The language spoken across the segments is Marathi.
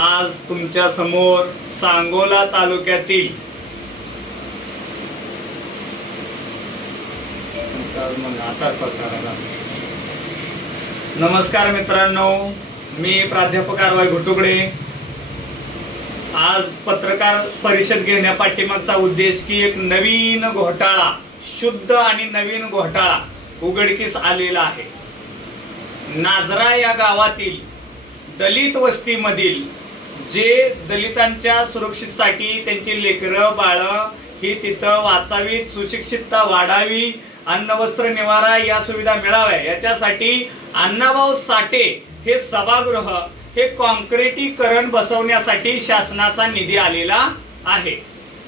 आज तुमच्या समोर सांगोला तालुक्यातील नमस्कार मित्रांनो, मी प्राध्यापक आरवाय घोटुगडे। आज पत्रकार परिषद घेण्या पाठीमागचा उद्देश की एक नवीन घोटाळा, शुद्ध आणि नवीन घोटाळा उघडकीस आलेला आहे। नाजरा या गावातील दलित वस्तीमधील जे दलितांच्या सुरक्षेसाठी त्यांची लेकरं बाळ ही तिथं वाचावीत, सुशिक्षितता वाढावी, अन्न वस्त्र निवारा या सुविधा मिळाव्या याच्यासाठी अण्णाभाऊ साठे हे सभागृह हे कॉन्क्रिटीकरण बसवण्यासाठी शासनाचा निधी आलेला आहे।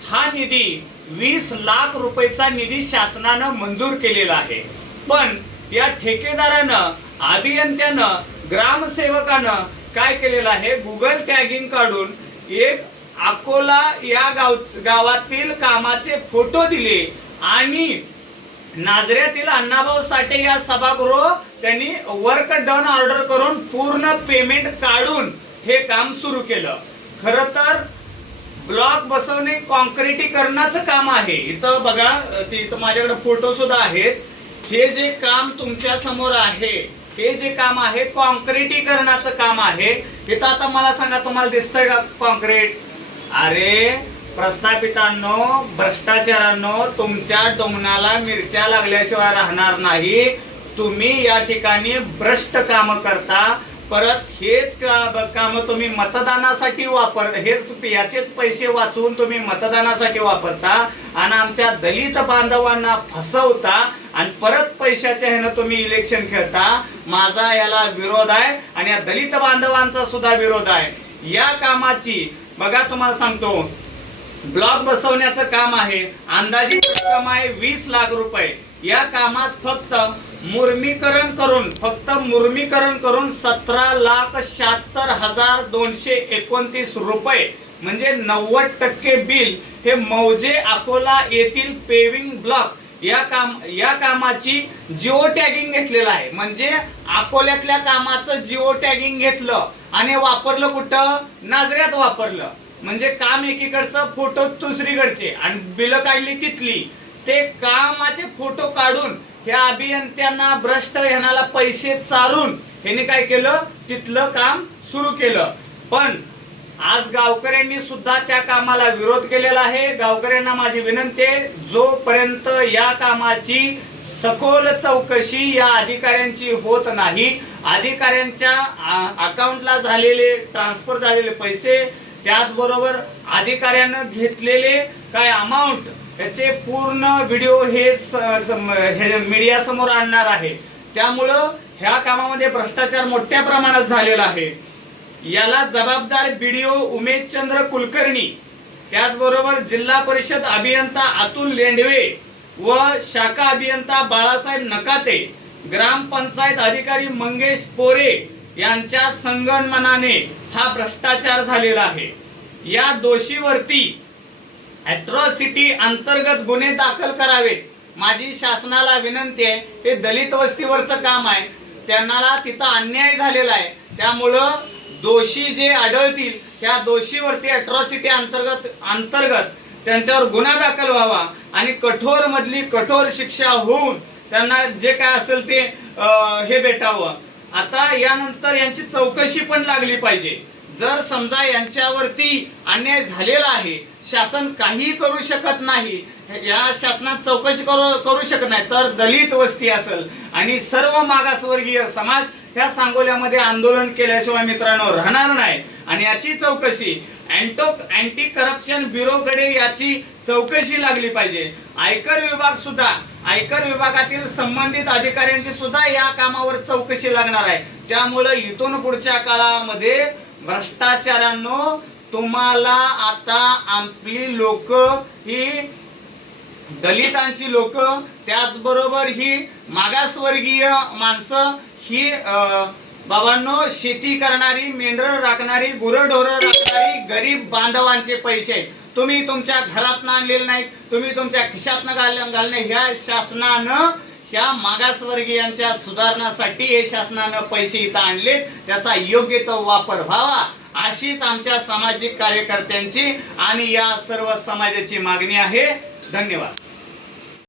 हा निधी 20 लाख रुपयाचा निधी शासनानं मंजूर केलेला आहे। पण या ठेकेदारानं, अभियंत्यानं, ग्रामसेवकानं काय केलेलं आहे, गुगल टॅगिंग काढून एक अकोला या गावातील कामाचे फोटो दिले आणि नाजऱ्यातील अण्णाभाऊ साठे या सभागृह त्यांनी वर्क डन ऑर्डर करून पूर्ण पेमेंट काढून हे काम सुरू केलं। खरं तर ब्लॉक बसवणे कॉन्क्रिटीकरणाचं काम आहे। इथं बघा, इथं माझ्याकडे फोटो सुद्धा आहेत। हे जे काम तुमच्या समोर आहे, हे जे काम आहे कॉन्क्रिटीकरणाचं काम आहे। इथं आता मला सांगा, तुम्हाला दिसतंय का कॉन्क्रीट? अरे प्रस्थापितांनो, भ्रष्टाचारांनो, तुमच्या टोमणाला मिरच्या लागल्याशिवाय राहणार नाही। तुम्ही या ठिकाणी भ्रष्ट काम करता, परत हेच काम तुम्ही मतदानासाठी हेच याचेच पैसे वाचवून तुम्ही मतदानासाठी वापरता आणि आमच्या दलित बांधवांना फसवता आणि परत पैशाच्या ह्यानं तुम्ही इलेक्शन खेळता। माझा याला विरोध आहे आणि या दलित बांधवांचा सुद्धा विरोध आहे। या कामाची बघा, तुम्हाला सांगतो, ब्लॉक बसवण्याचं काम आहे, अंदाजित रक्कम आहे 20 लाख रुपये। या कामास फक्त मुर्मीकरण करून 17,76,229 रुपये म्हणजे 90% बिल हे मौजे अकोला येथील पेविंग ब्लॉक या कामाची जिओ टॅगिंग घेतलेलं आहे। म्हणजे अकोल्यातल्या कामाचं जिओ टॅगिंग घेतलं आणि वापरलं कुठं? नाजऱ्यात वापरलं। म्हणजे काम एकीकडचं, फोटो दुसरीकडचे आणि बिल काढली तिथली। ते कामाचे फोटो काढून ह्या अभियंत्यांना, भ्रष्ट ह्याला पैसे चारून ह्याने काय केलं, तिथलं काम सुरू केलं। पण आज गावकऱ्यांनी सुद्धा त्या कामाला विरोध केलेला आहे। गावकऱ्यांना माझी विनंती आहे, जोपर्यंत या कामाची सखोल चौकशी या अधिकाऱ्यांची होत नाही, अधिकाऱ्यांच्या अकाउंटला झालेले ट्रान्सफर झालेले पैसे, त्याचबरोबर अधिकाऱ्यानं घेतलेले काय अमाऊंट, याचे पूर्ण व्हिडिओ हे मीडिया समोर आणणार आहे। त्यामुळं ह्या कामामध्ये भ्रष्टाचार मोठ्या प्रमाणात झालेला आहे। याला जबाबदार बीडीओ उमेशचंद्र कुलकर्णी, त्याचबरोबर जिल्हा परिषद अभियंता अतुल लेंडवे व शाखा अभियंता बाळासाहेब नकाते, ग्रामपंचायत अधिकारी मंगेश पोरे यांच्या संगनमनाने हा भ्रष्टाचार झालेला आहे। या दोषीवरती अॅट्रॉसिटी अंतर्गत गुन्हे दाखल करावेत। माझी शासनाला विनंती आहे, हे दलित वस्तीवरचं काम आहे, त्यांना तिथं अन्याय झालेला आहे। त्यामुळं दोषी जे आढळतील त्या दोषीवरती अॅट्रॉसिटी अंतर्गत त्यांच्यावर गुन्हा दाखल व्हावा आणि कठोर मधली कठोर शिक्षा होऊन त्यांना जे काय असेल ते हे भेटावं। आता यानंतर यांची चौकशी पण लागली पाहिजे। जर समजा यांच्यावरती अन्याय झालेला आहे, शासन काही करू शकत नाही, या शासनात चौकशी करू शकत नाही, तर दलित वस्ती असेल आणि सर्व मागासवर्गीय समाज ह्या सांगोल्यामध्ये आंदोलन केल्याशिवाय मित्रांनो राहणार नाही। आणि याची चौकशी अँटी करप्शन ब्युरोकडे याची चौकशी लागली पाहिजे। आयकर विभागातील संबंधित अधिकाऱ्यांची सुद्धा या कामावर चौकशी लागणार आहे। त्यामुळे इथून पुढच्या काळामध्ये भ्रष्टाचारांनो, तुम्हाला आता आपली लोक ही दलितांची लोक, त्याचबरोबर ही मागासवर्गीय माणसं ही बाबांनो, शेती करणारी, मेंढर राखणारी, गुरढोरं राखणारी गरीब बांधवांचे पैसे तुम्ही तुमच्या घरातनं आणलेले नाहीत, तुम्ही तुमच्या खिशातनं घालणे, ह्या शासनानं ह्या मागासवर्गीयांच्या सुधारणासाठी हे शासनानं पैसे इथं आणले, त्याचा योग्य तो वापर व्हावा अशीच आमच्या सामाजिक कार्यकर्त्यांची आणि या सर्व समाजाची मागणी आहे. धन्यवाद.